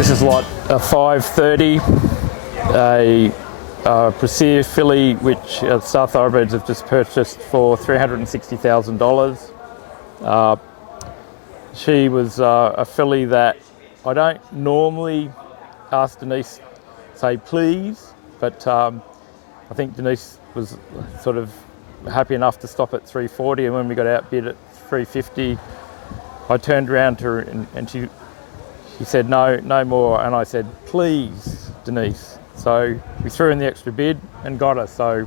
This is lot 530, a Proisir filly which Star Thoroughbreds have just purchased for $360,000. She was a filly that I don't normally ask Denise, say please, but I think Denise was sort of happy enough to stop at 340, and when we got outbid at 350, I turned around to her and she said no more, and I said please Denise. So we threw in the extra bid and got her. So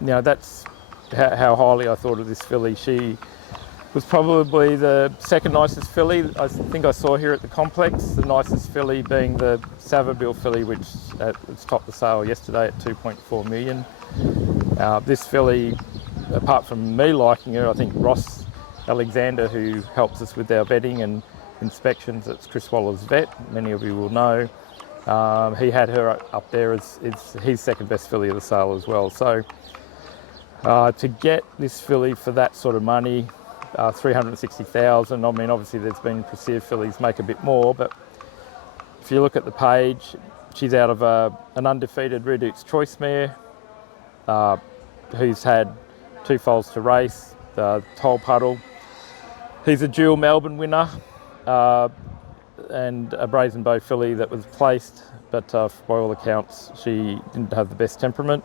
that's how highly I thought of this filly. She was probably the second nicest filly I think I saw here at the complex, the nicest filly being the Savabeel filly, which topped the sale yesterday at 2.4 million. This filly, apart from me liking her, I think Ross Alexander, who helps us with our vetting and inspections, it's Chris Waller's vet, many of you will know, he had her up there as his second best filly of the sale as well. So to get this filly for that sort of money, 360,000, I mean obviously there's been Proisir fillies make a bit more, but if you look at the page, she's out of an undefeated Reduke's Choice mare, who's had 2 foals to race, Toll Puddle. He's a dual Melbourne winner, and a Brazen Bow filly that was placed, but by all accounts she didn't have the best temperament.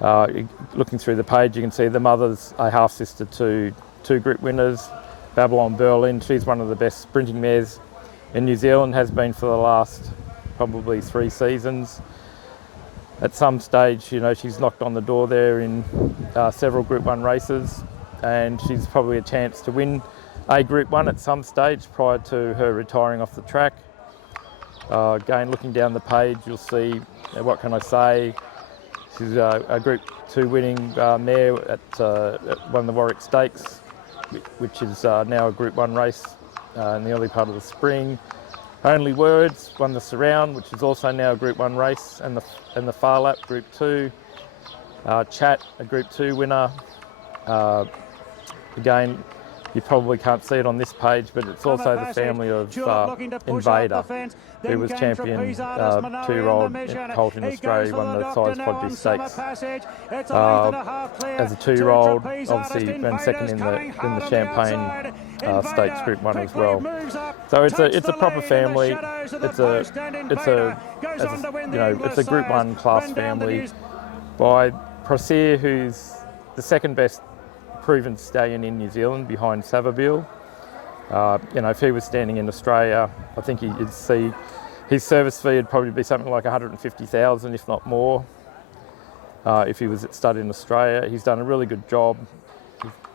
Looking through the page, you can see the mother's a half sister to 2 group winners, Babylon Berlin. She's one of the best sprinting mares in New Zealand, has been for the last probably 3 seasons. At some stage, she's knocked on the door there in several Group 1 races, and she's probably a chance to win a Group 1 at some stage prior to her retiring off the track. Again, looking down the page, you'll see, what can I say, she's a Group 2 winning mare at one of the Warwick Stakes, which is now a Group 1 race in the early part of the spring. Only Words won the Surround, which is also now a Group 1 race, and the Far Lap Group 2. Chat, a Group 2 winner. Again, you probably can't see it on this page, but it's also the family of Invader, who was champion 2-year-old colt in Australia, won the Size Produce Stakes as a 2-year-old, obviously went second in the Champagne Stakes Group 1 as well. So it's a proper family. It's a Group 1 class family by Proisir, who's the second best proven stallion in New Zealand behind Savabeel. If he was standing in Australia, I think you'd see his service fee would probably be something like 150,000, if not more. If he was at stud in Australia, he's done a really good job,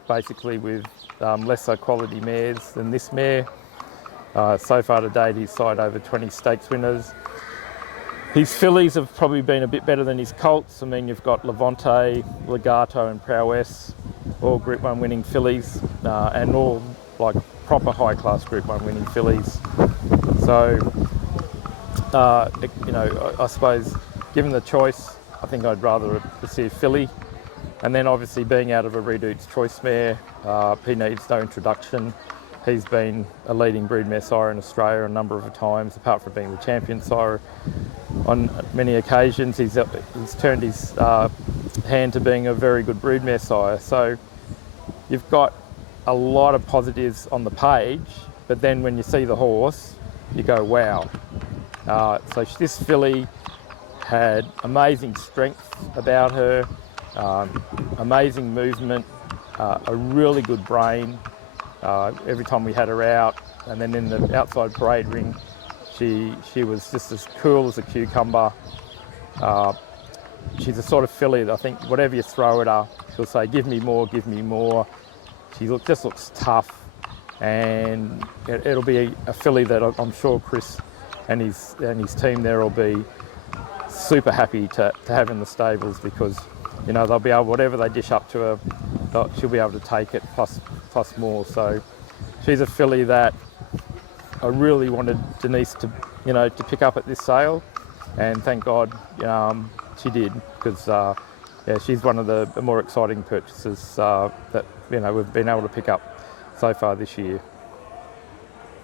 basically with lesser quality mares than this mare. So far to date, he's side over 20 stakes winners. His fillies have probably been a bit better than his colts. I mean, you've got Levante, Legato and Prowess, all Group 1 winning fillies, and all like proper high-class Group 1 winning fillies. So, I suppose, given the choice, I think I'd rather Proisir filly. And then obviously being out of a Reduke's Choice mare, he needs no introduction. He's been a leading broodmare sire in Australia a number of times, apart from being the champion sire on many occasions. He's turned his hand to being a very good broodmare sire. So you've got a lot of positives on the page, but then when you see the horse, you go, wow. So this filly had amazing strength about her, amazing movement, a really good brain. Every time we had her out, and then in the outside parade ring, she was just as cool as a cucumber. She's the sort of filly that I think whatever you throw at her, she'll say, give me more, give me more. She just looks tough, and it'll be a filly that I'm sure Chris and his team there will be super happy to have in the stables, because they'll be able, whatever they dish up to her, she'll be able to take it plus more. So she's a filly that I really wanted Denise to pick up at this sale, and thank God she did, because she's one of the more exciting purchases that we've been able to pick up so far this year.